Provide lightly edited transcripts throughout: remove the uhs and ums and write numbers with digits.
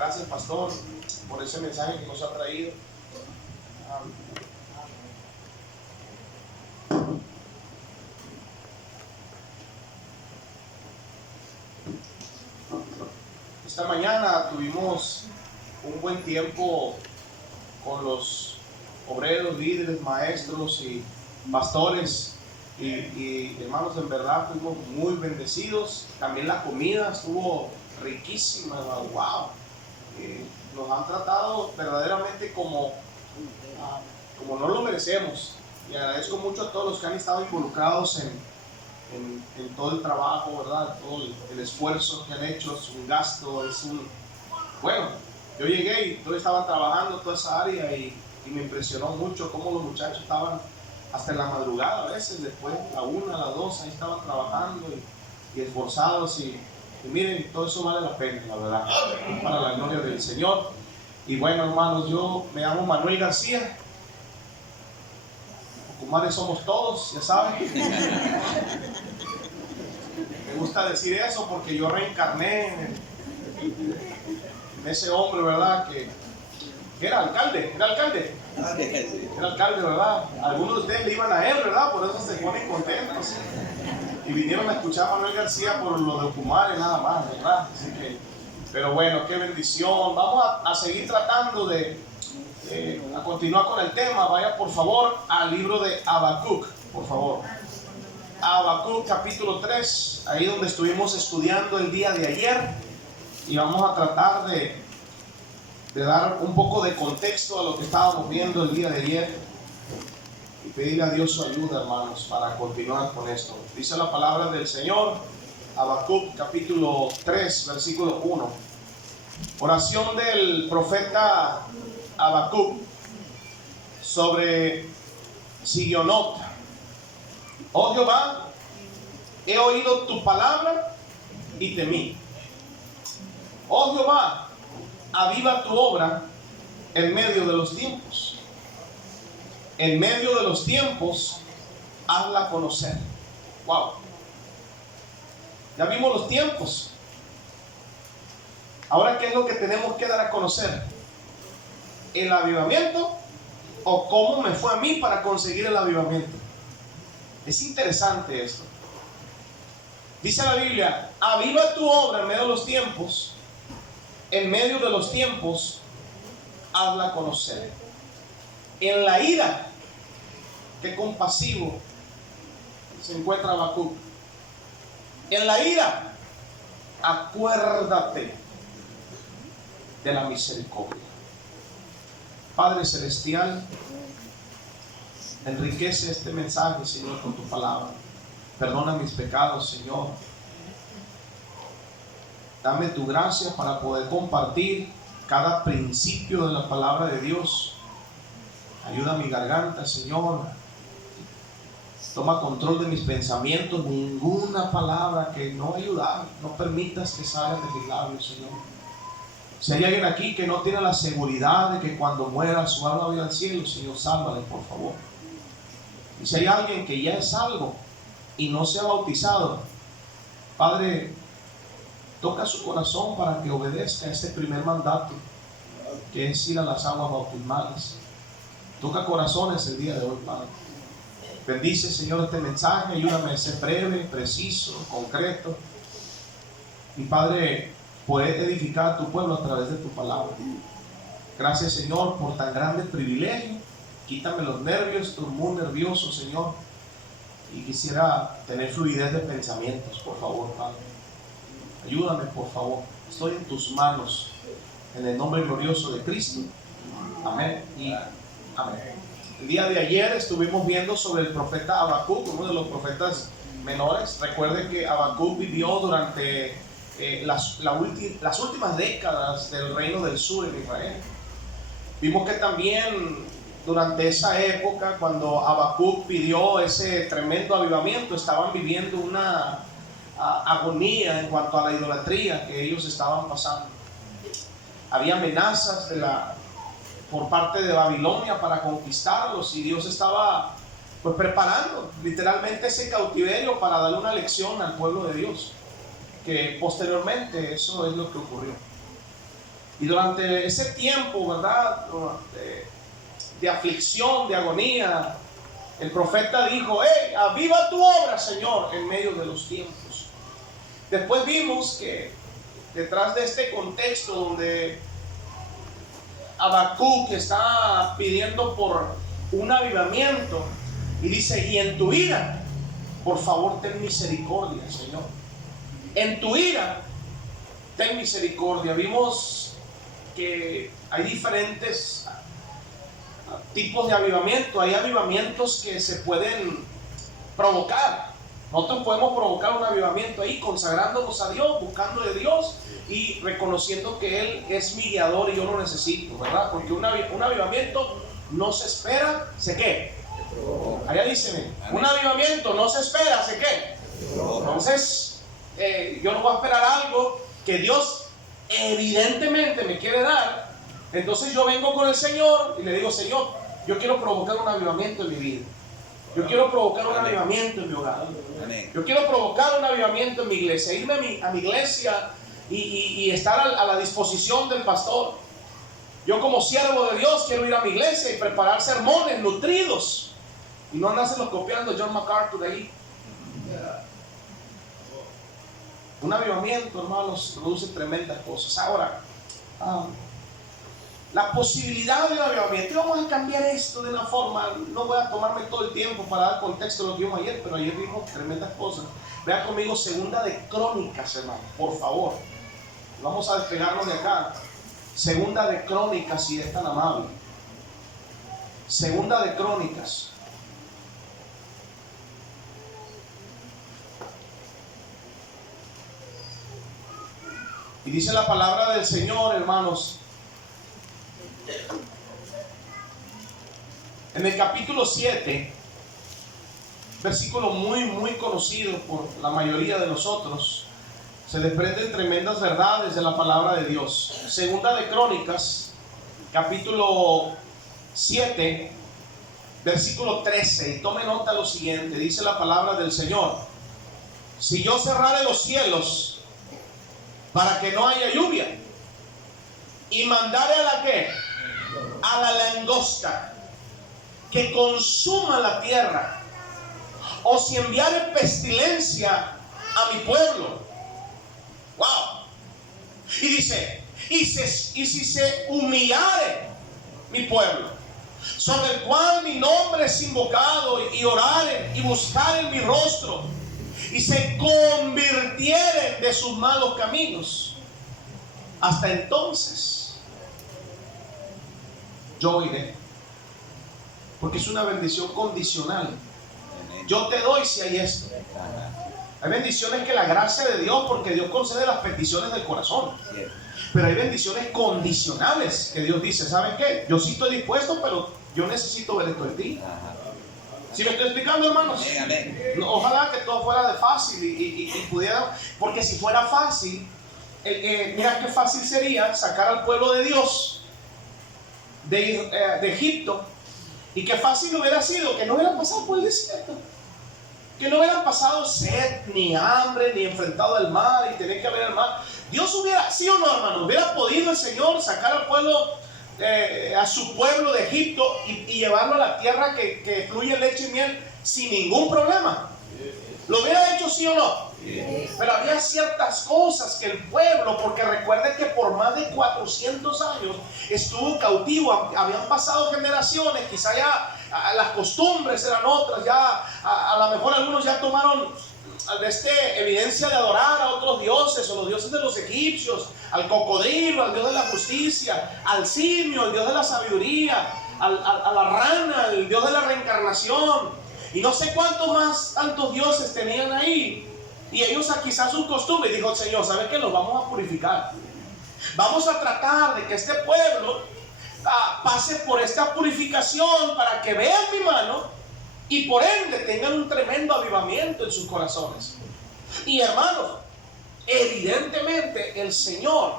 Gracias, pastor, por ese mensaje que nos ha traído. Esta mañana tuvimos un buen tiempo con los obreros, líderes, maestros y pastores y hermanos. En verdad fuimos muy bendecidos. También la comida estuvo riquísima. Wow, nos han tratado verdaderamente como no lo merecemos, y agradezco mucho a todos los que han estado involucrados en todo el trabajo, ¿verdad? Todo el esfuerzo que han hecho. Es un gasto, bueno, yo llegué y todos estaban trabajando toda esa área y me impresionó mucho cómo los muchachos estaban hasta en la madrugada, a veces después a 1, a las 2, ahí estaban trabajando y esforzados, y miren, todo eso vale la pena, la verdad, para la gloria del Señor. Y bueno, hermanos, yo me llamo Manuel García. Ocumares somos todos, ya saben. Me gusta decir eso porque yo reencarné en ese hombre, ¿verdad? Que era alcalde, ¿verdad? Algunos de ustedes le iban a él, ¿verdad? Por eso se ponen contentos. Y vinieron a escuchar a Manuel García por lo de Ocumares nada más, ¿verdad? Así que, pero bueno, qué bendición. Vamos a seguir tratando a continuar con el tema. Vaya por favor al libro de Habacuc, por favor. Habacuc capítulo 3, ahí donde estuvimos estudiando el día de ayer, y vamos a tratar de dar un poco de contexto a lo que estábamos viendo el día de ayer y pedirle a Dios su ayuda, hermanos, para continuar con esto. Dice la palabra del Señor, Habacuc capítulo 3, versículo 1. Oración del profeta Habacuc sobre Sigionot. Oh Jehová, he oído tu palabra y temí. Oh Jehová, aviva tu obra en medio de los tiempos. En medio de los tiempos, hazla conocer. Wow. Ya vimos los tiempos. Ahora, ¿qué es lo que tenemos que dar a conocer? ¿El avivamiento o cómo me fue a mí para conseguir el avivamiento? Es interesante esto. Dice la Biblia: aviva tu obra en medio de los tiempos. En medio de los tiempos, hazla conocer. En la ira, qué compasivo se encuentra Habacuc. En la ira, acuérdate de la misericordia. Padre celestial, enriquece este mensaje, Señor, con tu palabra. Perdona mis pecados, Señor. Dame tu gracia para poder compartir cada principio de la palabra de Dios. Ayuda a mi garganta, Señor. Toma control de mis pensamientos. Ninguna palabra que no ayude, no permitas que salga de mis labios, Señor. Si hay alguien aquí que no tiene la seguridad de que cuando muera su alma va a ir al cielo, Señor, sálvale, por favor. Y si hay alguien que ya es salvo y no se ha bautizado, Padre, toca su corazón para que obedezca a ese primer mandato, que es ir a las aguas bautismales. Toca corazones el día de hoy, Padre. Bendice, Señor, este mensaje. Ayúdame a ser breve, preciso, concreto. Y Padre, poder edificar a tu pueblo a través de tu palabra. Gracias, Señor, por tan grande privilegio. Quítame los nervios, estoy muy nervioso, Señor. Y quisiera tener fluidez de pensamientos, por favor, Padre. Ayúdame, por favor. Estoy en tus manos. En el nombre glorioso de Cristo. Amén y amén. El día de ayer estuvimos viendo sobre el profeta Habacuc, uno de los profetas menores. Recuerden que Habacuc vivió durante las últimas décadas del reino del sur en Israel. Vimos que también durante esa época, cuando Habacuc pidió ese tremendo avivamiento, estaban viviendo una agonía en cuanto a la idolatría que ellos estaban pasando. Había amenazas por parte de Babilonia para conquistarlos, y Dios estaba preparando literalmente ese cautiverio para darle una lección al pueblo de Dios, que posteriormente eso es lo que ocurrió. Y durante ese tiempo, ¿verdad?, de aflicción, de agonía, el profeta dijo: hey, aviva tu obra, Señor, en medio de los tiempos. Después vimos que detrás de este contexto donde Habacuc está pidiendo por un avivamiento y dice: y en tu ira, por favor, ten misericordia, Señor. En tu ira, ten misericordia. Vimos que hay diferentes tipos de avivamiento. Hay avivamientos que se pueden provocar. Nosotros podemos provocar un avivamiento ahí, consagrándonos a Dios, buscando de Dios y reconociendo que Él es mi guiador y yo lo necesito, ¿verdad? Porque un avivamiento no se espera, ¿se qué? Allá dicen, un avivamiento no se espera, ¿se qué? Entonces, yo no voy a esperar algo que Dios evidentemente me quiere dar. Entonces yo vengo con el Señor y le digo: Señor, yo quiero provocar un avivamiento en mi vida. Yo quiero provocar un avivamiento en mi hogar. Yo quiero provocar un avivamiento en mi iglesia. Irme a mi iglesia y estar a la disposición del pastor. Yo, como siervo de Dios, quiero ir a mi iglesia y preparar sermones nutridos y no andárselos copiando John MacArthur ahí. Un avivamiento, hermanos, produce tremendas cosas. Ahora, la posibilidad de un avivamiento, y vamos a cambiar esto de una forma, no voy a tomarme todo el tiempo para dar contexto de lo que vimos ayer, pero ayer vimos tremendas cosas. Vea conmigo Segunda de Crónicas, hermano, por favor. Vamos a despegarnos de acá. Segunda de Crónicas, si es tan amable. Segunda de Crónicas. Y dice la palabra del Señor, hermanos, en el capítulo 7, versículo muy conocido por la mayoría de nosotros, se desprenden tremendas verdades de la palabra de Dios. Segunda de Crónicas, capítulo 7, versículo 13, y tome nota lo siguiente, dice la palabra del Señor: si yo cerrare los cielos para que no haya lluvia, y mandare a la ¿qué? A la langosta que consuma la tierra, o si enviare pestilencia a mi pueblo. Wow. Y dice: y si se humillare mi pueblo, sobre el cual mi nombre es invocado, y orare y buscare mi rostro, y se convirtieren de sus malos caminos, hasta entonces yo oiré. Porque es una bendición condicional. Yo te doy si hay esto. Hay bendiciones que la gracia de Dios, porque Dios concede las peticiones del corazón. Pero hay bendiciones condicionales que Dios dice: ¿saben qué? Yo sí estoy dispuesto, pero yo necesito ver esto en ti. ¿Sí me estoy explicando, hermanos? Ojalá que todo fuera de fácil y pudiera, porque si fuera fácil, mira qué fácil sería sacar al pueblo de Dios de Egipto, y qué fácil hubiera sido que no hubieran pasado por el desierto, que no hubieran pasado sed, ni hambre, ni enfrentado al mar y tener que ver el mar. Dios hubiera, sí o no, hermano, hubiera podido el Señor sacar al pueblo, a su pueblo de Egipto y llevarlo a la tierra que fluye leche y miel sin ningún problema. ¿Lo hubiera hecho, sí o no? Pero había ciertas cosas que el pueblo, porque recuerden que por más de 400 años estuvo cautivo, habían pasado generaciones, quizá ya las costumbres eran otras, ya a lo mejor algunos ya tomaron evidencia de adorar a otros dioses, o los dioses de los egipcios, al cocodrilo, al dios de la justicia, al simio, al dios de la sabiduría, a la rana, al dios de la reencarnación, y no sé cuántos más tantos dioses tenían ahí. Y ellos quizás sus costumbres, dijo el Señor: ¿saben qué? Los vamos a purificar. Vamos a tratar de que este pueblo pase por esta purificación para que vean mi mano y por ende tengan un tremendo avivamiento en sus corazones. Y hermanos, evidentemente el Señor,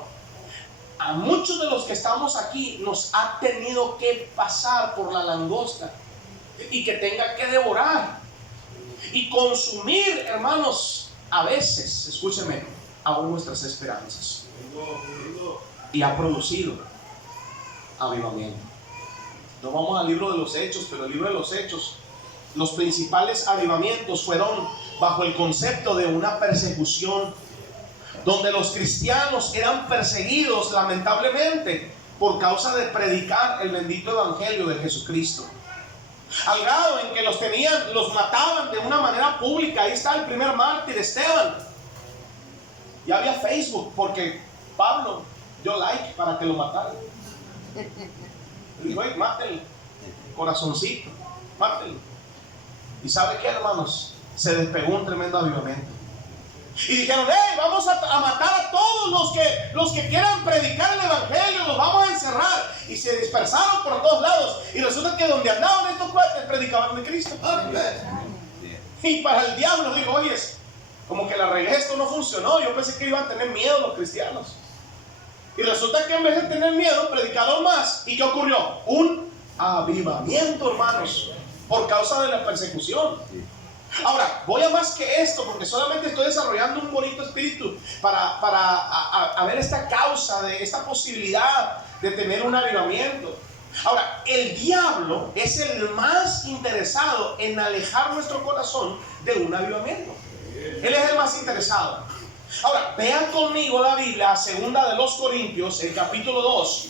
a muchos de los que estamos aquí, nos ha tenido que pasar por la langosta y que tenga que devorar y consumir, hermanos, a veces, escúcheme, aún nuestras esperanzas. y ha producido avivamiento. No vamos al libro de los Hechos, pero el libro de los Hechos, los principales avivamientos fueron bajo el concepto de una persecución, donde los cristianos eran perseguidos lamentablemente por causa de predicar el bendito evangelio de Jesucristo, al grado en que los mataban de una manera pública. Ahí está el primer mártir, Esteban. Ya había Facebook porque Pablo dio like para que lo mataran. Le dijo: hey, mátenlo, corazoncito, mátenlo. ¿Y sabe qué, hermanos? Se despegó un tremendo avivamiento. Y dijeron: hey, vamos a matar a todos los que quieran predicar el evangelio, los vamos a encerrar. Y se dispersaron por todos lados. Y resulta que donde andaban estos cuates predicaban de Cristo. Y para el diablo dijo: oye, como que la regué, esto no funcionó. Yo pensé que iban a tener miedo los cristianos. Y resulta que en vez de tener miedo, predicaron más. ¿Y qué ocurrió? Un avivamiento, hermanos, por causa de la persecución. Ahora, voy a más que esto, porque solamente estoy desarrollando un bonito espíritu para ver esta causa, de esta posibilidad de tener un avivamiento. Ahora, el diablo es el más interesado en alejar nuestro corazón de un avivamiento. Él es el más interesado. Ahora, vean conmigo la Biblia, segunda de los Corintios, el capítulo 2.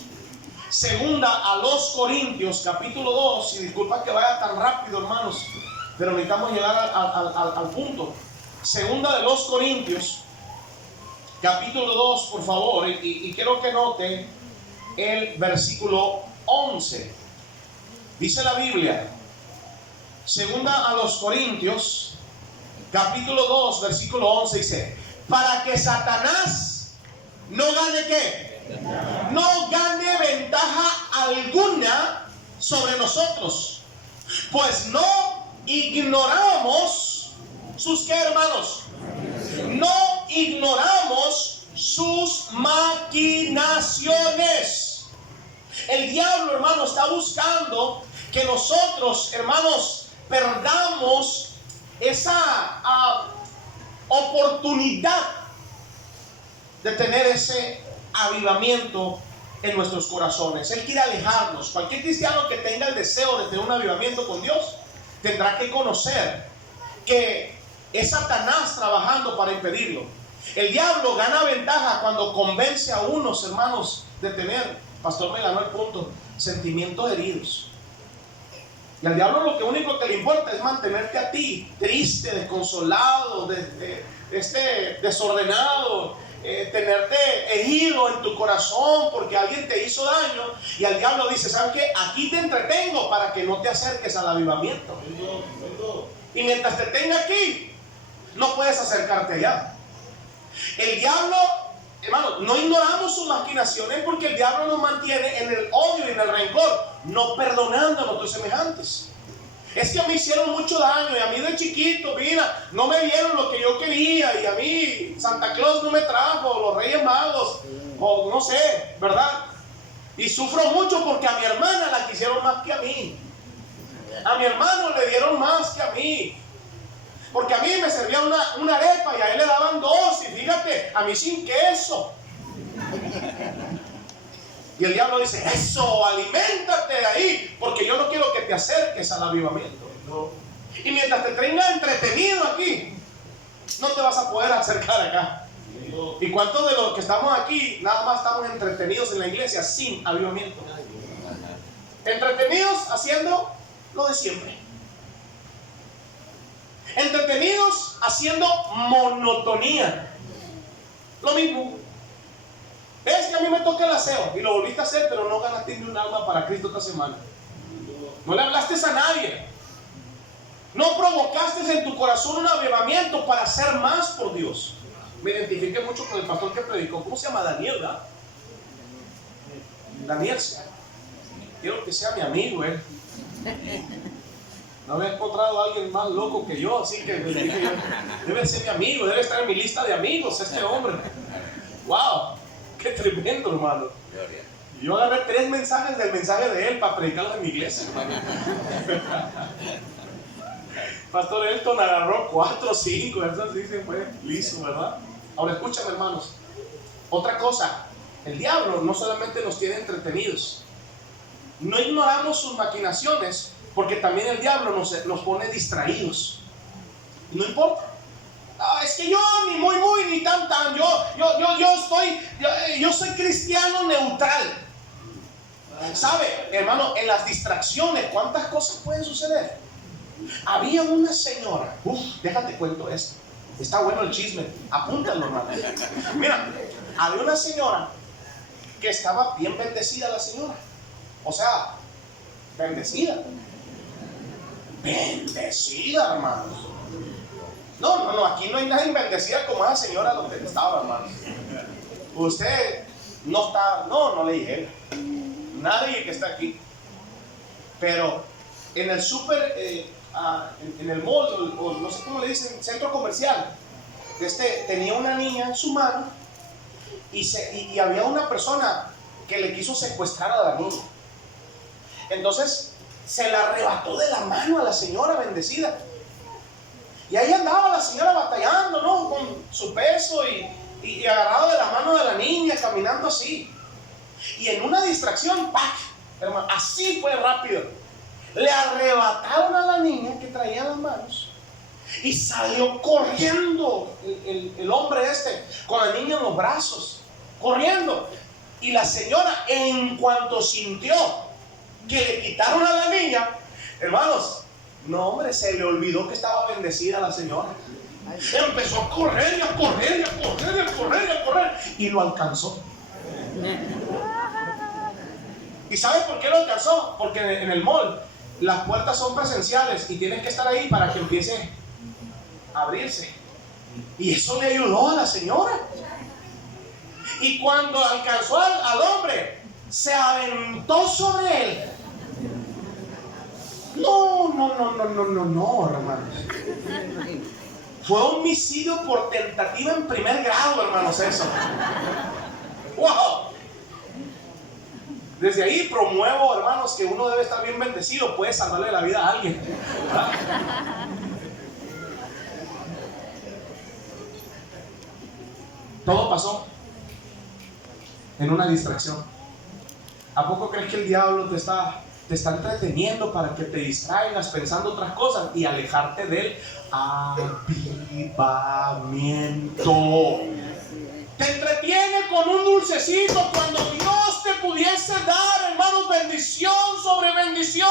Segunda a los Corintios, capítulo 2. Y disculpa que vaya tan rápido, hermanos, pero necesitamos llegar al punto. Segunda de los Corintios, capítulo 2, por favor. Y quiero que noten el versículo 11. Dice la Biblia, segunda a los Corintios, capítulo 2, versículo 11, dice: para que Satanás no gane ¿qué? No gane ventaja alguna sobre nosotros, pues no ignoramos sus ¿qué, hermanos? No ignoramos sus maquinaciones. El diablo, hermano, está buscando que nosotros, hermanos, perdamos esa oportunidad de tener ese avivamiento en nuestros corazones. Él quiere alejarnos. Cualquier cristiano que tenga el deseo de tener un avivamiento con Dios tendrá que conocer que es Satanás trabajando para impedirlo. El diablo gana ventaja cuando convence a unos, hermanos, de tener, pastor me ganó el punto, sentimientos heridos. Y al diablo lo único que le importa es mantenerte a ti triste, desconsolado, desordenado, tenerte herido en tu corazón porque alguien te hizo daño. Y al diablo dice: ¿sabes qué? Aquí te entretengo para que no te acerques al avivamiento. Y mientras te tenga aquí, no puedes acercarte allá. El diablo, hermano, no ignoramos sus maquinaciones, porque el diablo nos mantiene en el odio y en el rencor, no perdonando a nuestros semejantes. Es que a mí hicieron mucho daño, y a mí de chiquito, mira, no me dieron lo que yo quería, y a mí Santa Claus no me trajo, los Reyes Magos, o no sé, ¿verdad? Y sufro mucho porque a mi hermana la quisieron más que a mí. A mi hermano le dieron más que a mí. Porque a mí me servían una arepa y a él le daban dos, y fíjate, a mí sin queso. Y el diablo dice: eso, aliméntate de ahí, porque yo no quiero que te acerques al avivamiento. Y mientras te tenga entretenido aquí, no te vas a poder acercar acá. ¿Y cuántos de los que estamos aquí nada más estamos entretenidos en la iglesia sin avivamiento? Entretenidos haciendo lo de siempre. Entretenidos haciendo monotonía. Lo mismo. Ves que a mí me toca el aseo y lo volviste a hacer, pero no ganaste ni un alma para Cristo esta semana. No le hablaste a nadie. No provocaste en tu corazón un avivamiento para hacer más por Dios. Me identifiqué mucho con el pastor que predicó. ¿Cómo se llama? Daniel, ¿verdad? Daniel. Quiero que sea mi amigo, ¿eh? No había encontrado a alguien más loco que yo, así que dije yo, debe ser mi amigo, debe estar en mi lista de amigos este hombre. ¡Wow! ¡Qué tremendo, hermano! Yo agarré 3 mensajes del mensaje de él para predicarlos en mi iglesia, hermano. Pastor Elton agarró 4 o 5, eso sí se fue listo, ¿verdad? Ahora escúchame, hermanos. Otra cosa, El diablo no solamente nos tiene entretenidos. No ignoramos sus maquinaciones, porque también el diablo nos pone distraídos. No importa. No, es que yo ni muy ni tan yo soy cristiano neutral. ¿Sabe, hermano? En las distracciones, ¿cuántas cosas pueden suceder? Había una señora, déjate cuento esto. Está bueno el chisme, apúntalo, hermano. Mira, había una señora que estaba bien bendecida, la señora. O sea, bendecida. Bendecida, hermanos. No, aquí no hay nadie bendecida como esa señora donde estaba, hermano. Usted no está, no le llega. Nadie que está aquí. Pero en el súper, en el mall, o no sé cómo le dicen, centro comercial, tenía una niña en su mano y había una persona que le quiso secuestrar a la niña. Entonces se la arrebató de la mano a la señora bendecida. Y ahí andaba la señora batallando, ¿no? Con su peso y agarrado de la mano de la niña, caminando así. Y en una distracción, ¡pac! Hermano, así fue rápido. Le arrebataron a la niña que traía en las manos y salió corriendo el hombre con la niña en los brazos, corriendo. Y la señora, en cuanto sintió que le quitaron a la niña, hermanos, no, hombre, se le olvidó que estaba bendecida la señora. Empezó a correr y a correr y a correr y a correr y a correr, y lo alcanzó. ¿Y sabe por qué lo alcanzó? Porque en el mall las puertas son presenciales y tienes que estar ahí para que empiece a abrirse. Y eso le ayudó a la señora. Y cuando alcanzó al hombre, se aventó sobre él. No, hermanos. Fue homicidio por tentativa en primer grado, hermanos, eso. ¡Wow! Desde ahí promuevo, hermanos, que uno debe estar bien bendecido. Puede salvarle la vida a alguien, ¿verdad? Todo pasó en una distracción. ¿A poco crees que el diablo te está entreteniendo para que te distraigas pensando otras cosas y alejarte del avivamiento? Te entretiene con un dulcecito cuando Dios te pudiese dar, hermanos, bendición sobre bendición.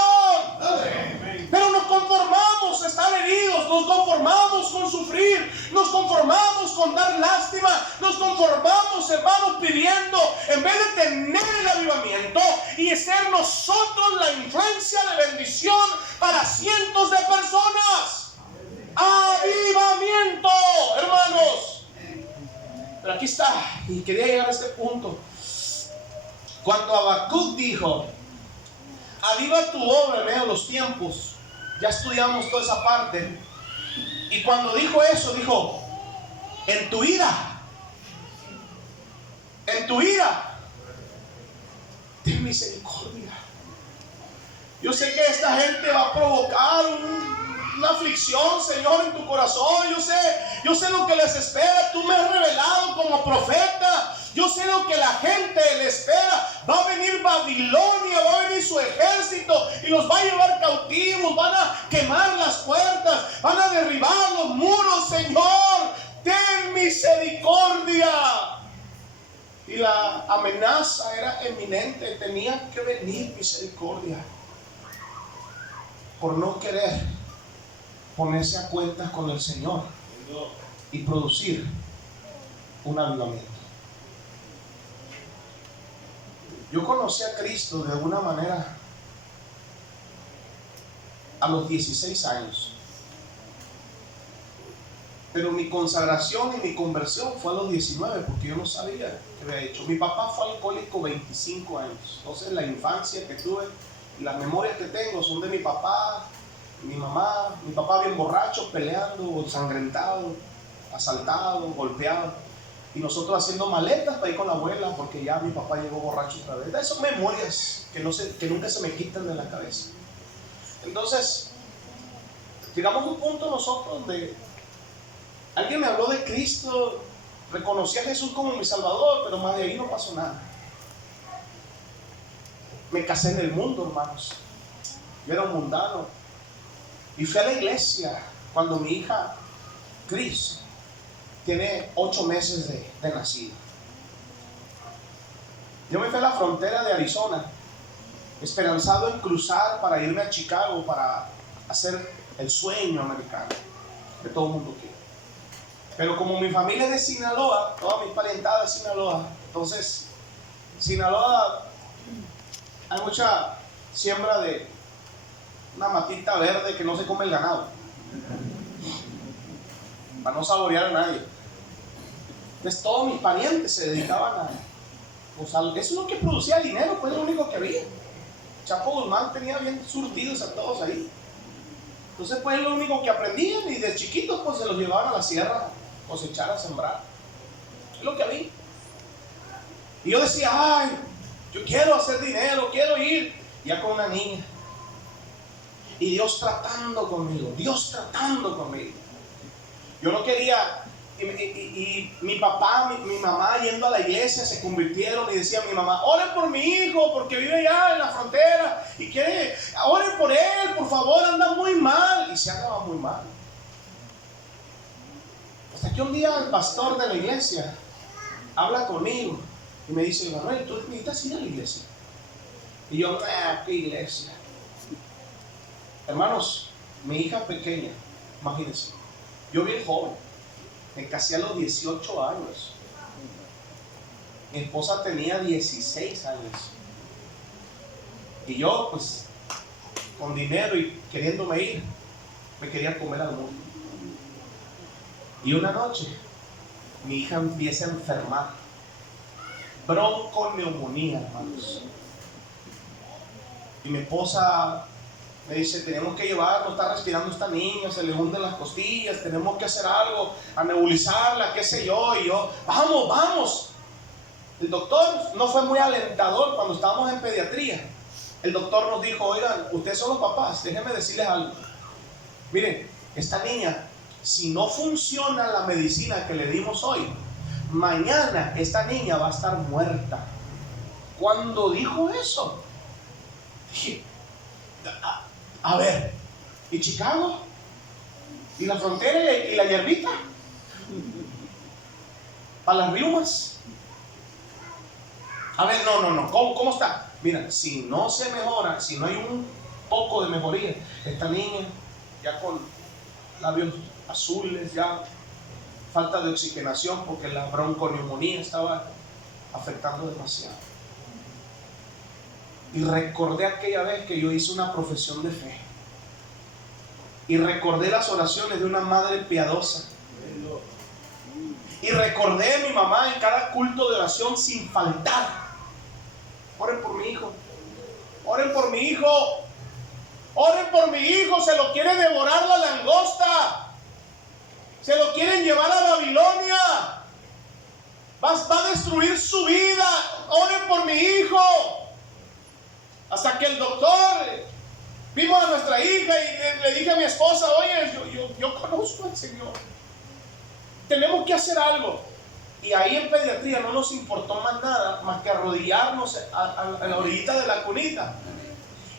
Pero nos conformamos estar heridos, nos conformamos con sufrir, nos conformamos con dar lástima, nos conformamos, hermanos, pidiendo, en vez de tener el avivamiento y ser nosotros la influencia de bendición para cientos de personas. Avivamiento, hermanos. Pero aquí está, y quería llegar a este punto. Cuando Habacuc dijo: aviva tu obra en medio de los tiempos, ya estudiamos toda esa parte. Y cuando dijo eso, dijo: en tu ira, ten misericordia. Yo sé que esta gente va a provocar una aflicción, Señor, en tu corazón. Yo sé lo que les espera. Tú me has revelado como profeta. Yo sé lo que la gente le espera. Va a venir Babilonia, va a venir su ejército y los va a llevar cautivos. Van a quemar las puertas, van a derribar los muros. Señor, ten misericordia. Y la amenaza era eminente. Tenía que venir misericordia por no querer ponerse a cuentas con el Señor y producir un avivamiento. Yo conocí a Cristo de alguna manera a los 16 años, pero mi consagración y mi conversión fue a los 19, porque yo no sabía qué había hecho. Mi papá fue alcohólico 25 años. Entonces la infancia que tuve y las memorias que tengo son de mi papá, mi mamá, mi papá bien borracho, peleando, ensangrentado, asaltado, golpeado, y nosotros haciendo maletas para ir con la abuela porque ya mi papá llegó borracho otra vez. Esas son memorias que nunca se me quitan de la cabeza. Entonces llegamos a un punto nosotros donde alguien me habló de Cristo Reconocí a Jesús como mi Salvador, pero más de ahí no pasó nada. Me casé en el mundo, hermanos. Yo era un mundano. Y fui a la iglesia cuando mi hija Cris tiene 8 meses de nacida. Yo me fui a la frontera de Arizona, esperanzado en cruzar para irme a Chicago para hacer el sueño americano que todo el mundo quiere. Pero como mi familia es de Sinaloa, toda mi parentada es de Sinaloa, entonces Sinaloa hay mucha siembra de una matita verde que no se come el ganado, para no saborear a nadie. Entonces todos mis parientes se dedicaban a, pues, eso es lo que producía dinero, pues es lo único que había. Chapo Guzmán tenía bien surtidos a todos ahí. Entonces pues es lo único que aprendían, y de chiquitos pues se los llevaban a la sierra a cosechar, a sembrar. Es lo que había. Y yo decía, ay, yo quiero hacer dinero, quiero ir. Ya con una niña. Y Dios tratando conmigo. Yo no quería. Y mi papá, mi mamá yendo a la iglesia se convirtieron, y decía mi mamá, oren por mi hijo porque vive allá en la frontera y quiere, oren por él, por favor, anda muy mal. Y se andaba muy mal. Hasta que un día el pastor de la iglesia habla conmigo y me dice, Manuel, tú necesitas ir a la iglesia. Y yo, ¿qué iglesia? Hermanos, mi hija pequeña, imagínense, yo bien joven, me casé a los 18 años. Mi esposa tenía 16 años. Y yo, pues, con dinero y queriéndome ir, me quería comer al mundo. Y una noche, mi hija empieza a enfermar. Bronconeumonía, hermanos. Y mi esposa me dice, tenemos que llevar, no está respirando esta niña, se le hunden las costillas, tenemos que hacer algo, a nebulizarla, qué sé yo. Y yo, vamos. El doctor no fue muy alentador cuando estábamos en pediatría. El doctor nos dijo, oigan, ustedes son los papás, déjenme decirles algo. Miren, esta niña, si no funciona la medicina que le dimos hoy, mañana esta niña va a estar muerta. Cuando dijo eso, dije, a ver, ¿y Chicago? ¿Y la frontera y la hierbita? ¿Para las riumas? A ver, no, ¿cómo está? Mira, si no se mejora, si no hay un poco de mejoría, esta niña ya con labios azules, ya falta de oxigenación porque la bronconeumonía estaba afectando demasiado. Y recordé aquella vez que yo hice una profesión de fe. Y recordé las oraciones de una madre piadosa. Y recordé a mi mamá en cada culto de oración sin faltar. Oren por mi hijo. Oren por mi hijo. Oren por mi hijo. Se lo quiere devorar la langosta. Se lo quieren llevar a Babilonia. Va a destruir su vida. Oren por mi hijo. Hasta que el doctor, vimos a nuestra hija y le dije a mi esposa, oye, yo conozco al Señor. Tenemos que hacer algo. Y ahí en pediatría no nos importó más nada, más que arrodillarnos a la orillita de la cunita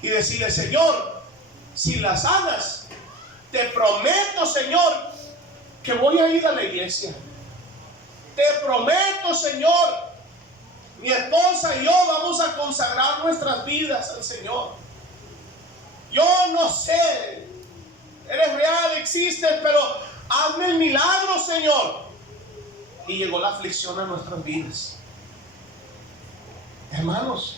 y decirle, Señor, si la sanas, te prometo, Señor, que voy a ir a la iglesia. Te prometo, Señor, mi esposa y yo vamos a consagrar nuestras vidas al Señor. Yo no sé, eres real, existes, pero hazme el milagro, Señor. Y llegó la aflicción a nuestras vidas. Hermanos,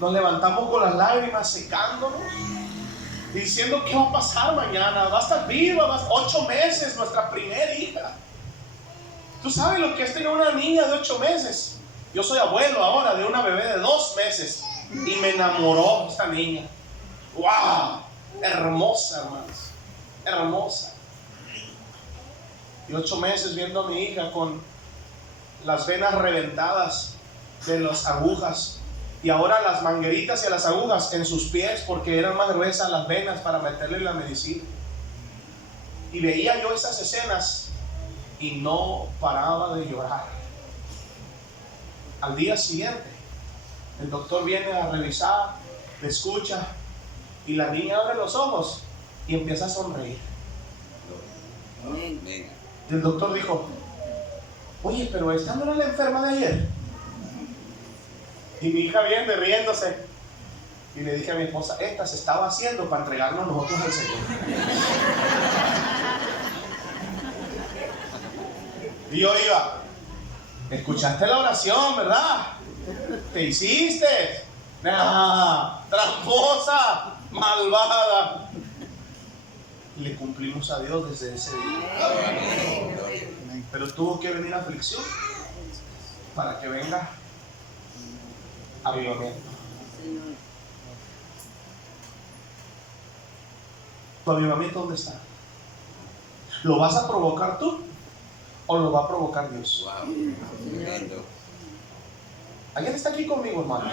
nos levantamos con las lágrimas secándonos, diciendo qué va a pasar mañana. Va a estar viva, 8 meses, nuestra primera hija. ¿Tú sabes lo que es tener una niña de 8 meses? Yo soy abuelo ahora de una bebé de 2 meses y me enamoró esta niña. ¡Wow! Hermosa, hermanos. Hermosa. Y 8 meses viendo a mi hija con las venas reventadas de las agujas. Y ahora las mangueritas y las agujas en sus pies porque eran más gruesas las venas para meterle la medicina. Y veía yo esas escenas y no paraba de llorar. Al día siguiente, el doctor viene a revisar, le escucha, y la niña abre los ojos y empieza a sonreír. Y el doctor dijo: oye, pero esta no era la enferma de ayer. Y mi hija viene riéndose. Y le dije a mi esposa: esta se estaba haciendo para entregarnos nosotros al Señor. Y yo iba: escuchaste la oración, ¿verdad? Te hiciste. Tramposa, malvada. Le cumplimos a Dios desde ese día. Pero tuvo que venir aflicción para que venga avivamiento. ¿Tu avivamiento dónde está? ¿Lo vas a provocar tú o lo va a provocar Dios? ¿Alguien está aquí conmigo, hermano?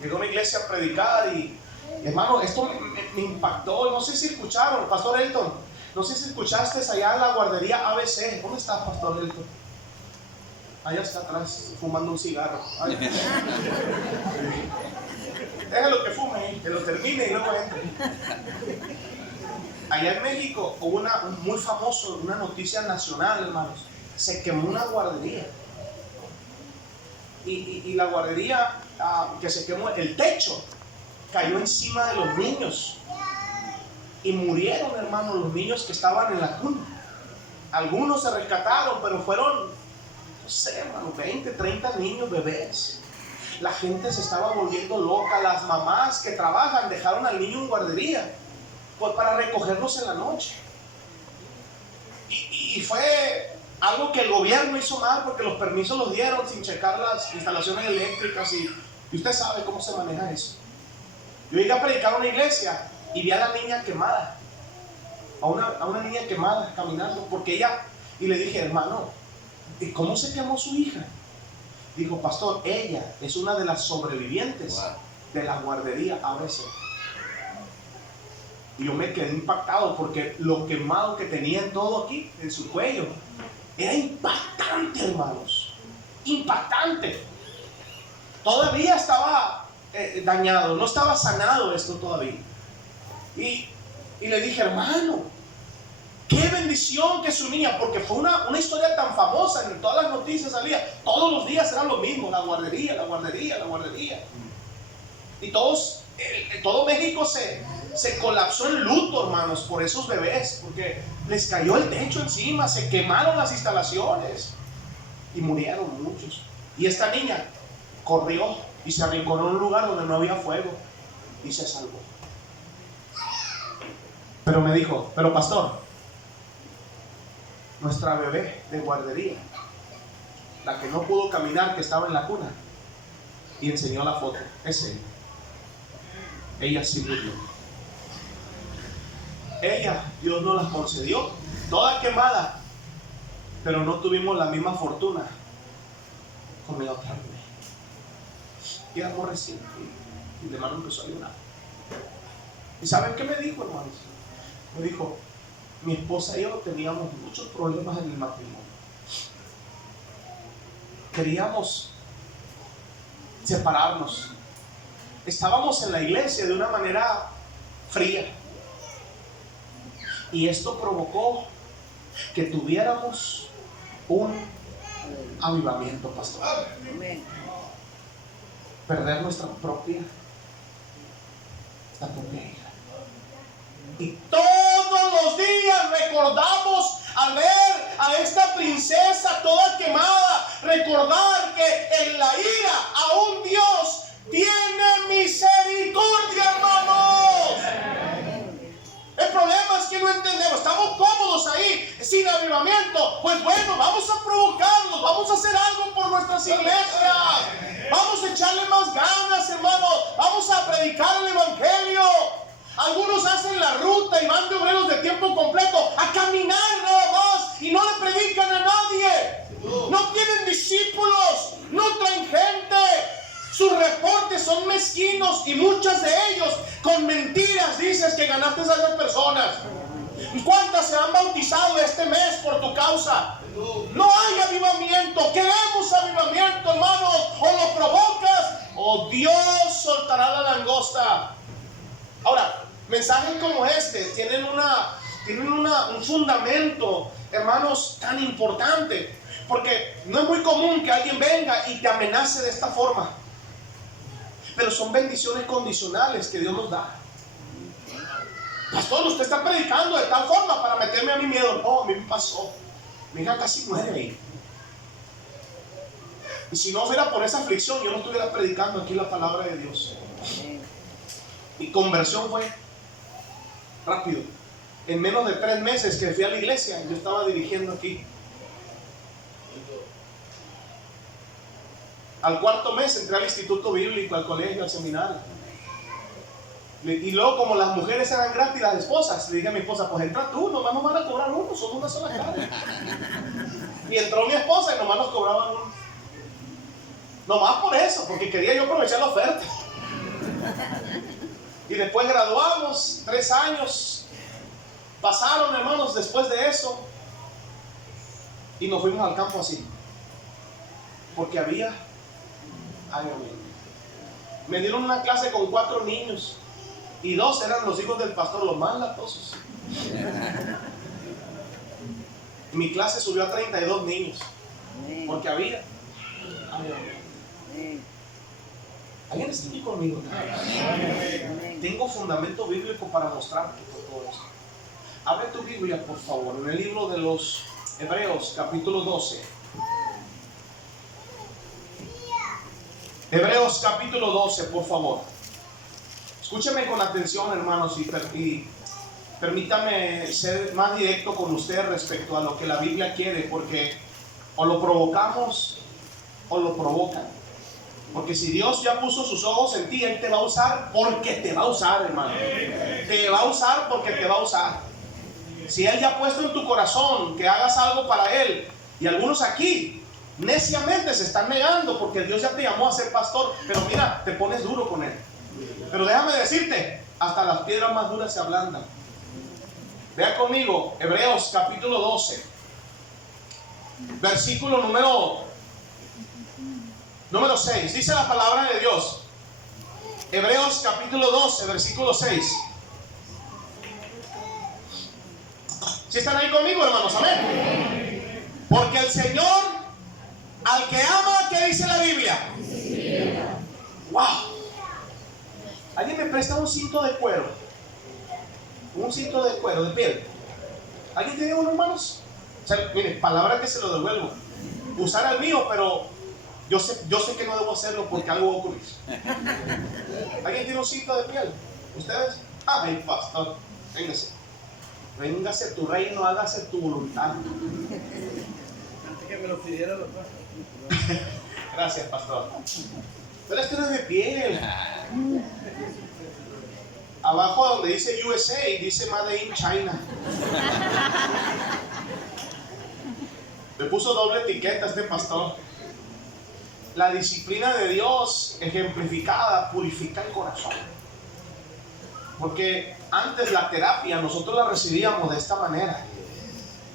Llegó a mi iglesia a predicar y hermano, esto me impactó. No sé si escucharon, Pastor Elton, no sé si escuchaste allá en la guardería ABC. ¿Dónde está Pastor Elton? Allá está atrás, fumando un cigarro. Déjalo que fume, que lo termine y luego entre. Allá en México hubo muy famoso, una noticia nacional, hermanos. Se quemó una guardería. Y la guardería que se quemó, el techo cayó encima de los niños. Y murieron, hermanos, los niños que estaban en la cuna. Algunos se rescataron, pero fueron, no sé, hermano, 20, 30 niños, bebés. La gente se estaba volviendo loca. Las mamás que trabajan dejaron al niño en guardería pues para recogerlos en la noche. Y fue algo que el gobierno hizo mal, porque los permisos los dieron sin checar las instalaciones eléctricas y usted sabe cómo se maneja eso. Yo llegué a predicar a una iglesia y vi a la niña quemada, a una niña quemada caminando, porque ella, y le dije: hermano, ¿y cómo se quemó su hija? Dijo: pastor, ella es una de las sobrevivientes de la guardería ABC. Y yo me quedé impactado, porque lo quemado que tenía en todo aquí, en su cuello, era impactante, hermanos. Impactante. Todavía estaba dañado, no estaba sanado esto todavía. Y le dije: hermano, qué bendición que su niña, porque fue una historia tan famosa, en todas las noticias salía, todos los días era lo mismo: la guardería, la guardería, la guardería. Y todo México se colapsó en luto, hermanos, por esos bebés, porque les cayó el techo encima, se quemaron las instalaciones y murieron muchos. Y esta niña corrió y se arrinconó en un lugar donde no había fuego y se salvó. Pero me dijo: pero pastor, nuestra bebé de guardería, la que no pudo caminar, que estaba en la cuna, y enseñó la foto, ella sí murió. Ella, Dios nos la concedió, toda quemada, pero no tuvimos la misma fortuna con la otra bebé. Y era recién, y el hermano empezó a llorar. ¿Y saben qué me dijo, hermanos? Me dijo: mi esposa y yo teníamos muchos problemas en el matrimonio. Queríamos separarnos. Estábamos en la iglesia de una manera fría. Y esto provocó que tuviéramos un avivamiento, pastor. Perder nuestra propia hija. Y todos los días recordamos al ver a esta princesa toda quemada, recordar que en la ira aún Dios tiene misericordia, hermanos. El problema es que no entendemos, estamos cómodos ahí, sin avivamiento. Pues bueno, vamos a provocarlos, vamos a hacer algo por nuestras iglesias, vamos a echarle más ganas, hermano, vamos a predicar el evangelio. Algunos hacen la ruta y van de obreros de tiempo completo a caminar nada más y no le predican a nadie. No tienen discípulos, no traen gente. Sus reportes son mezquinos y muchos de ellos con mentiras dices que ganaste a esas personas. ¿Y cuántas se han bautizado este mes por tu causa? No hay avivamiento. Queremos avivamiento, hermanos. O lo provocas o Dios soltará la langosta. Ahora, mensajes como este tienen un fundamento, hermanos, tan importante. Porque no es muy común que alguien venga y te amenace de esta forma. Pero son bendiciones condicionales que Dios nos da. Pastor, usted está predicando de tal forma para meterme a mi miedo. No, a mí me pasó. Mi hija casi muere ahí. Y si no fuera por esa aflicción, yo no estuviera predicando aquí la palabra de Dios. Mi conversión fue rápido. En menos de 3 meses que fui a la iglesia, yo estaba dirigiendo aquí. Al 4.º mes entré al instituto bíblico, al colegio, al seminario. Y luego, como las mujeres eran gratis, las esposas, le dije a mi esposa, pues entra tú, nomás nos van a cobrar uno, son una sola carne. Y entró mi esposa y nomás nos cobraban uno. Nomás por eso, porque quería yo aprovechar la oferta. Y después graduamos, 3 años pasaron, hermanos, después de eso. Y nos fuimos al campo así. Porque había avivamiento. Me dieron una clase con 4 niños. Y 2 eran los hijos del pastor, los más latosos. Mi clase subió a 32 niños. Porque había avivamiento. ¿Alguien está aquí conmigo? Tengo fundamento bíblico para mostrarte todo esto. Abre tu Biblia, por favor, en el libro de los Hebreos, capítulo 12. Hebreos, capítulo 12, por favor. Escúcheme con atención, hermanos, y permítame ser más directo con usted respecto a lo que la Biblia quiere, porque o lo provocamos o lo provocan. Porque si Dios ya puso sus ojos en ti, Él te va a usar porque te va a usar, hermano. Te va a usar porque te va a usar. Si Él ya ha puesto en tu corazón que hagas algo para Él, y algunos aquí neciamente se están negando porque Dios ya te llamó a ser pastor, pero mira, te pones duro con Él. Pero déjame decirte, hasta las piedras más duras se ablandan. Vea conmigo, Hebreos capítulo 12, versículo número 6, dice la palabra de Dios. Hebreos capítulo 12, versículo 6. ¿Sí están ahí conmigo, hermanos? Amén. Porque el Señor, al que ama, ¿qué dice la Biblia? ¡Wow! ¿Alguien me presta un cinto de cuero? Un cinto de cuero, de piel. ¿Alguien tiene uno, hermanos? O sea, mire, palabra que se lo devuelvo. Usar el mío, pero yo sé que no debo hacerlo porque algo va a ocurrir. ¿Alguien tiene un cinto de piel? ¿Ustedes? Ay, pastor, véngase. Véngase tu reino, hágase tu voluntad. Antes que me lo pidiera los pastores. Gracias, pastor. Pero esto no es de piel. Abajo donde dice USA, dice Made in China. Le puso doble etiqueta a este pastor. La disciplina de Dios ejemplificada purifica el corazón. Porque antes la terapia nosotros la recibíamos de esta manera.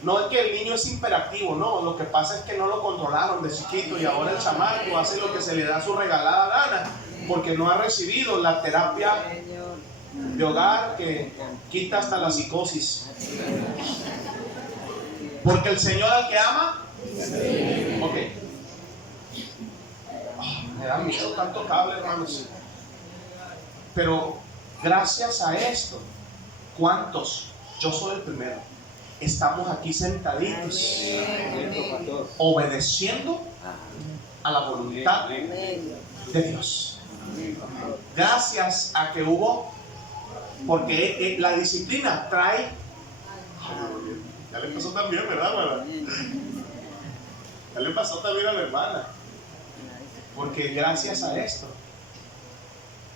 No es que el niño es hiperactivo, no. Lo que pasa es que no lo controlaron de chiquito y ahora el chamaco hace lo que se le da su regalada gana porque no ha recibido la terapia de hogar que quita hasta la psicosis. Porque el Señor al que ama, ok. Me da miedo tanto cable, hermanos. Pero gracias a esto, ¿cuántos? Yo soy el primero. Estamos aquí sentaditos, obedeciendo a la voluntad de Dios. Gracias a que hubo, porque la disciplina trae. Ya le pasó también, ¿verdad, hermana? Ya le pasó también a la hermana. Porque gracias a esto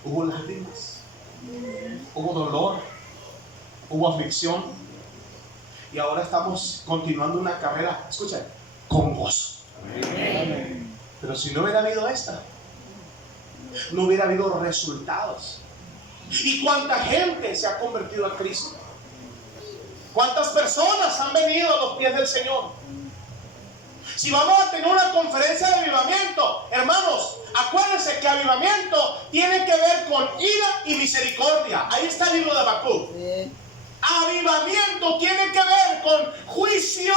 hubo lágrimas, hubo dolor, hubo aflicción, y ahora estamos continuando una carrera, escuchen, con gozo. Amén. Pero si no hubiera habido esta, no hubiera habido resultados. ¿Y cuánta gente se ha convertido a Cristo? ¿Cuántas personas han venido a los pies del Señor? Si vamos a tener una conferencia de avivamiento, hermanos, acuérdense que avivamiento tiene que ver con ira y misericordia. Ahí está el libro de Habacuc. Sí. Avivamiento tiene que ver con juicio.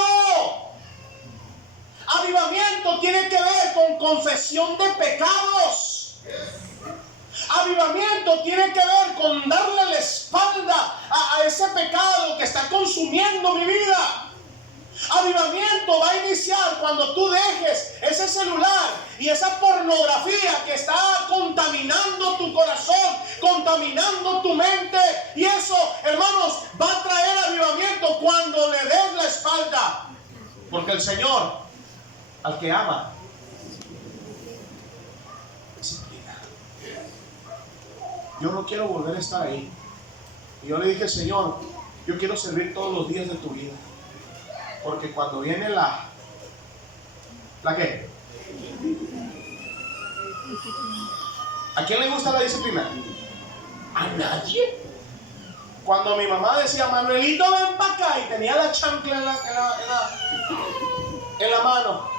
Avivamiento tiene que ver con confesión de pecados. Avivamiento tiene que ver con darle la espalda a ese pecado que está consumiendo mi vida. Avivamiento va a iniciar cuando tú dejes ese celular y esa pornografía que está contaminando tu corazón, contaminando tu mente. Y eso, hermanos, va a traer avivamiento cuando le des la espalda. Porque el Señor, al que ama, disciplina. Yo no quiero volver a estar ahí. Y yo le dije, Señor, yo quiero servir todos los días de tu vida. Porque cuando viene ¿la qué? ¿A quién le gusta la disciplina? ¿A nadie? Cuando mi mamá decía, Manuelito, ven para acá, y tenía la chancla en la mano.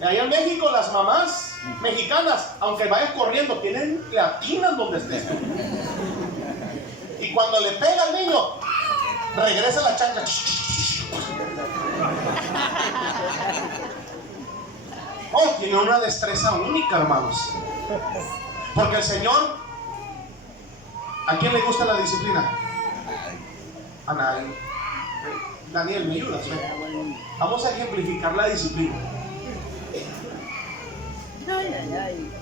Y ahí en México las mamás mexicanas, aunque vayas corriendo, tienen latinas donde estés. Y cuando le pega al niño, regresa la chancla. Oh, tiene una destreza única, hermanos. Porque el Señor, ¿a quién le gusta la disciplina? A nadie. Daniel, ¿me ayudas? Vamos a ejemplificar la disciplina. Ay, ay, ay.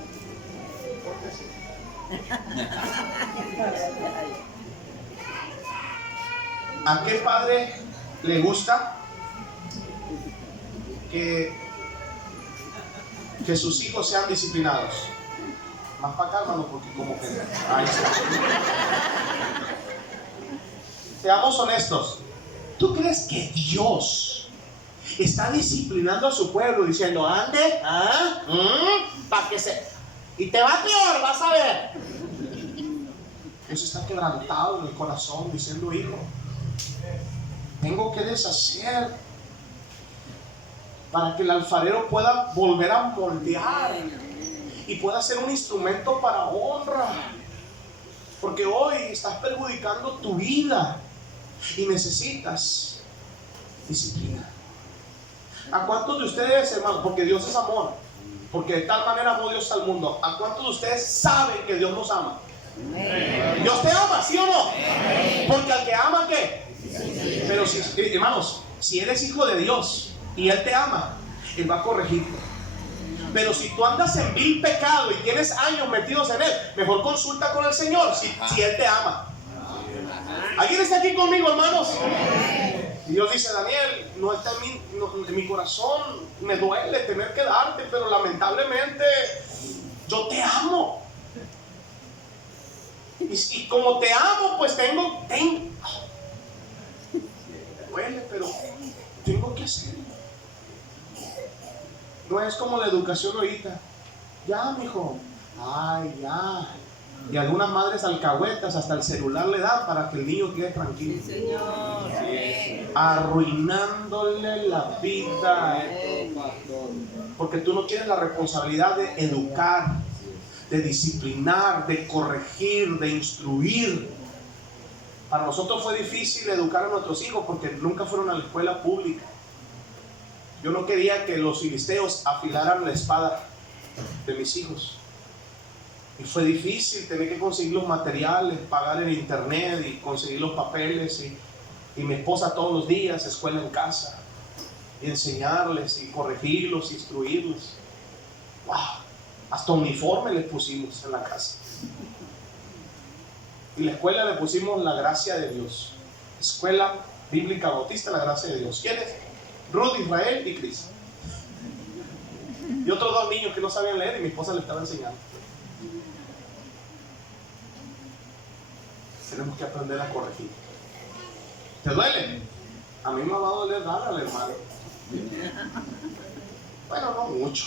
¿A qué padre le gusta que sus hijos sean disciplinados? Más para acá, hermano, porque como que... Ahí está. Seamos honestos. ¿Tú crees que Dios está disciplinando a su pueblo diciendo, ande, para que se... y te va peor, vas a ver? Dios está quebrantado en el corazón diciendo, hijo, tengo que deshacer para que el alfarero pueda volver a moldear y pueda ser un instrumento para honra. Porque hoy estás perjudicando tu vida y necesitas disciplina. ¿A cuántos de ustedes, hermanos, porque Dios es amor, porque de tal manera amó Dios al mundo, ¿a cuántos de ustedes saben que Dios nos ama? Dios te ama, ¿sí o no? Porque al que ama, ¿qué? Pero si, hermanos, si eres hijo de Dios y Él te ama, Él va a corregirte. Pero si tú andas en vil pecado y tienes años metidos en Él, mejor consulta con el Señor si Él te ama. ¿Alguien está aquí conmigo, hermanos? Y Dios dice, Daniel, no está en mi corazón, me duele tener que darte, pero lamentablemente yo te amo. Y como te amo, pues tengo me duele, pero tengo que hacerlo. No es como la educación ahorita. Ya, mijo. Ay, ya. Y algunas madres alcahuetas hasta el celular le dan para que el niño quede tranquilo. Sí, Señor. Sí. Arruinándole la vida. Porque tú no tienes la responsabilidad de educar, de disciplinar, de corregir, de instruir. Para nosotros fue difícil educar a nuestros hijos porque nunca fueron a la escuela pública. Yo no quería que los filisteos afilaran la espada de mis hijos. Y fue difícil tener que conseguir los materiales, pagar el internet y conseguir los papeles. Y mi esposa todos los días, escuela en casa. Y enseñarles y corregirlos, instruirlos. ¡Wow! Hasta uniforme les pusimos en la casa. Y la escuela le pusimos la gracia de Dios. Escuela Bíblica Bautista, la gracia de Dios. ¿Quiénes? Ruth, Israel y Cris. Y otros dos niños que no sabían leer y mi esposa les estaba enseñando. Tenemos que aprender a corregir. ¿Te duele? A mí me va a doler dar al hermano. Bueno, no mucho.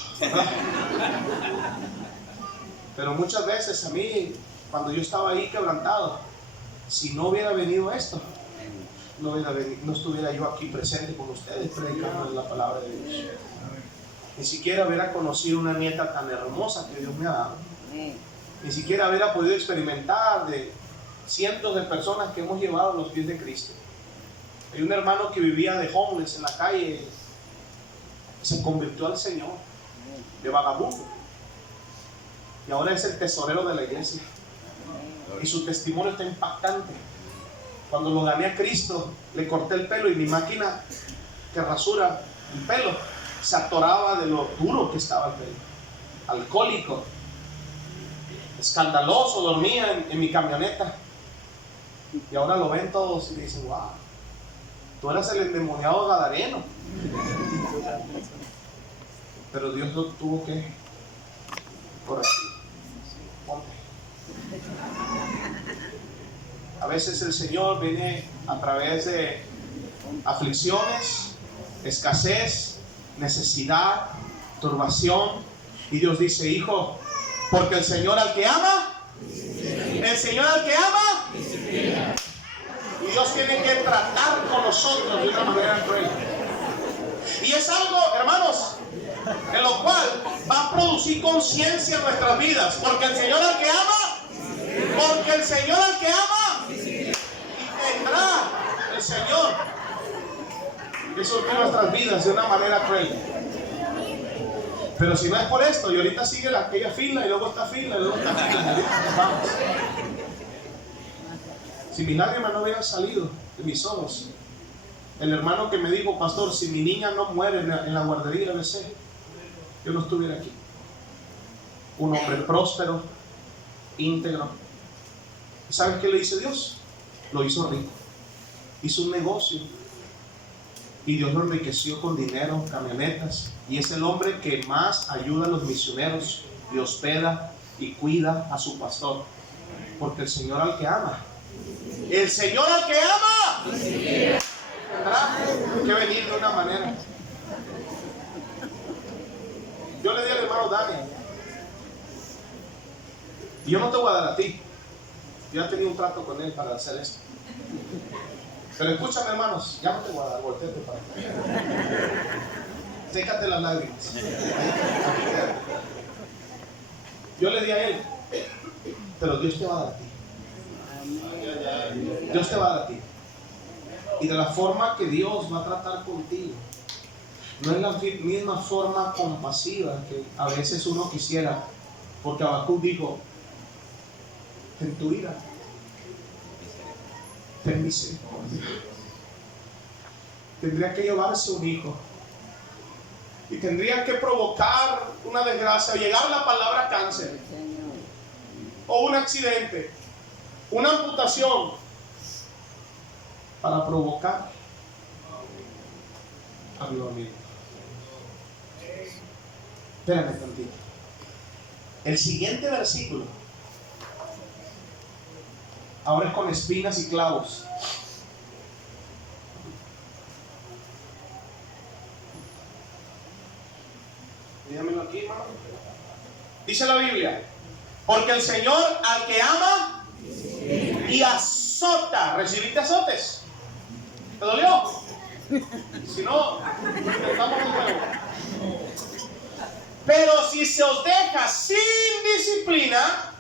Pero muchas veces a mí, cuando yo estaba ahí quebrantado, si no hubiera venido esto, no estuviera yo aquí presente con ustedes predicando la palabra de Dios. Ni siquiera hubiera conocido una nieta tan hermosa que Dios me ha dado. Ni siquiera hubiera podido experimentar de cientos de personas que hemos llevado a los pies de Cristo. Hay un hermano que vivía de homeless en la calle, se convirtió al Señor, de vagabundo, y ahora es el tesorero de la iglesia, y su testimonio está impactante. Cuando lo gané a Cristo, le corté el pelo y mi máquina que rasura el pelo se atoraba de lo duro que estaba el pelo. Alcohólico, escandaloso, dormía en mi camioneta, y ahora lo ven todos y le dicen: wow, tú eras el endemoniado gadareno. Pero Dios lo tuvo que corregir. Ponte. A veces el Señor viene a través de aflicciones, escasez, necesidad, turbación, y Dios dice: hijo, porque el Señor al que ama, el Señor al que ama, y Dios tiene que tratar con nosotros de una manera cruel. Y es algo, hermanos, en lo cual va a producir conciencia en nuestras vidas, porque el Señor al que ama, porque el Señor al que ama, y tendrá el Señor que surgir nuestras vidas de una manera cruel. Pero si no es por esto, y ahorita sigue aquella fila, y luego esta fila, y luego esta fila, y vamos. Si mis lágrimas no hubieran salido de mis ojos, el hermano que me dijo: pastor, si mi niña no muere en la guardería ABC, yo no estuviera aquí. Un hombre próspero, íntegro. ¿Sabes qué le hizo Dios? Lo hizo rico. Hizo un negocio y Dios lo enriqueció con dinero, camionetas, y es el hombre que más ayuda a los misioneros y hospeda y cuida a su pastor, porque el Señor al que ama, el Señor al que ama, tendrá que venir de una manera. Yo le di al hermano Dani, y yo no te voy a dar a ti, yo ya tenía un trato con él para hacer esto. Pero escúchame, hermanos, ya no te voy a dar, volteate para acá. Sécate las lágrimas. Yo le di a él, pero Dios te va a dar a ti. Dios te va a dar a ti. Y de la forma que Dios va a tratar contigo, no es la misma forma compasiva que a veces uno quisiera, porque Habacuc dijo: ten tu ira, ten misericordia. Tendría que llevarse un hijo y tendría que provocar una desgracia, llegar la palabra cáncer o un accidente, una amputación, para provocar avivamiento. Espérame tantito. El siguiente versículo ahora es con espinas y clavos. Dígamelo aquí, hermano. Dice la Biblia: porque el Señor al que ama y azota. ¿Recibiste azotes? ¿Te dolió? Si no, intentamos de nuevo. Pero si se os deja sin disciplina,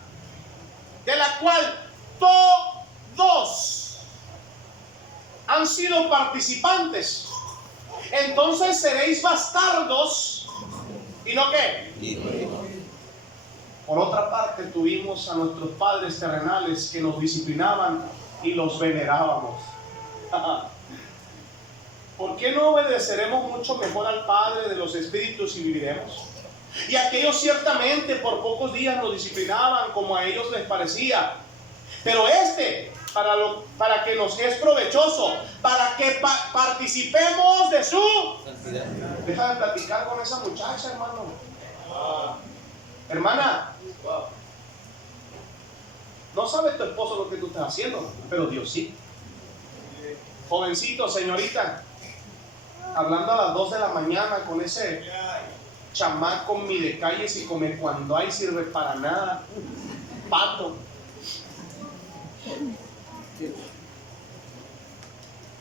de la cual todos han sido participantes, entonces seréis bastardos y no qué. Por otra parte, tuvimos a nuestros padres terrenales que nos disciplinaban y los venerábamos. ¿Por qué no obedeceremos mucho mejor al Padre de los Espíritus y viviremos? Y aquellos ciertamente por pocos días nos disciplinaban como a ellos les parecía, pero para que nos es provechoso, para que participemos de su santidad. Deja de platicar con esa muchacha, hermano. Hermana, no sabe tu esposo lo que tú estás haciendo, pero Dios sí. Jovencito, señorita, hablando a las 2 de la mañana con ese chamaco mi de calles y come cuando hay sirve para nada, pato.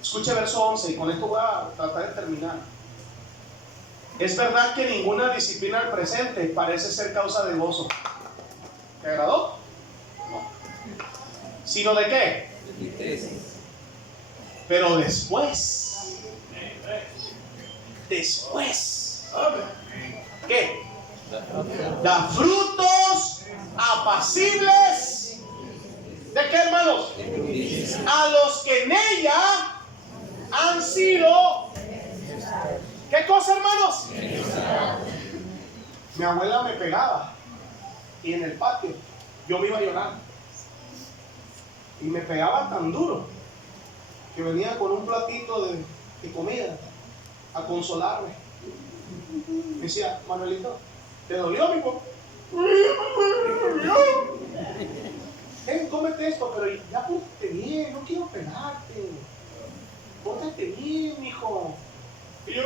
Escuche verso 11 y con esto voy a tratar de terminar. Es verdad que ninguna disciplina al presente parece ser causa de gozo. ¿Te agradó? No. ¿Sino de qué? Pero después. ¿Qué? Da frutos apacibles. ¿De qué, hermanos? A los que en ella han sido. ¿Qué cosa, hermanos? Mi abuela me pegaba y en el patio yo me iba a llorar y me pegaba tan duro que venía con un platito de comida a consolarme. Me decía, Manuelito, ¿te dolió, mi hijo? Cómete esto, pero ya póntate bien, no quiero pegarte. Póntate bien, hijo. Y yo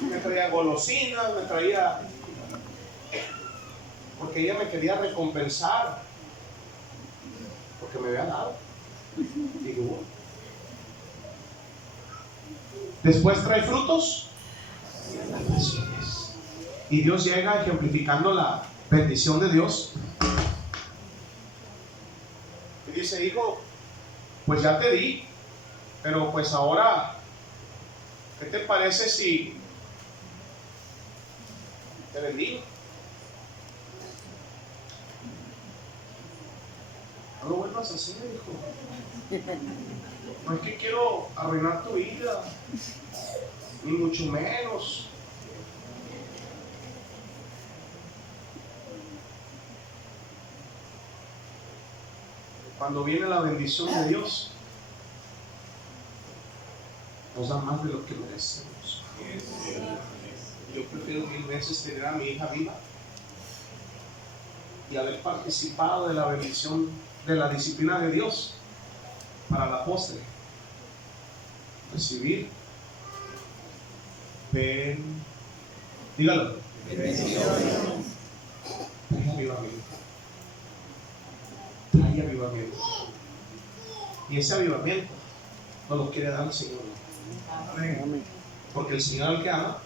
me traía golosinas, me traía, porque ella me quería recompensar porque me había dado. Digo, bueno. Después trae frutos y Dios llega ejemplificando la bendición de Dios y dice, hijo, pues ya te di, pero pues ahora, ¿qué te parece si te bendigo? No lo vuelvas a hacer, hijo. No es que quiero arruinar tu vida, ni mucho menos. Cuando viene la bendición de Dios, nos da más de lo que merecemos. Yo prefiero 1000 veces tener a mi hija viva y haber participado de la bendición, de la disciplina de Dios, para la postre recibir dígalo, trae avivamiento, y ese avivamiento nos lo quiere dar el Señor. Amén. Porque el Señor al que ama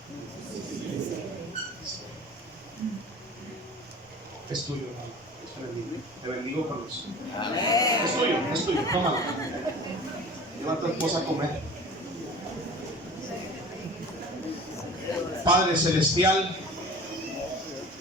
es tuyo, hermano. Te bendigo con eso. Es tuyo, tómalo. Lleva a tu esposa a comer. Padre celestial,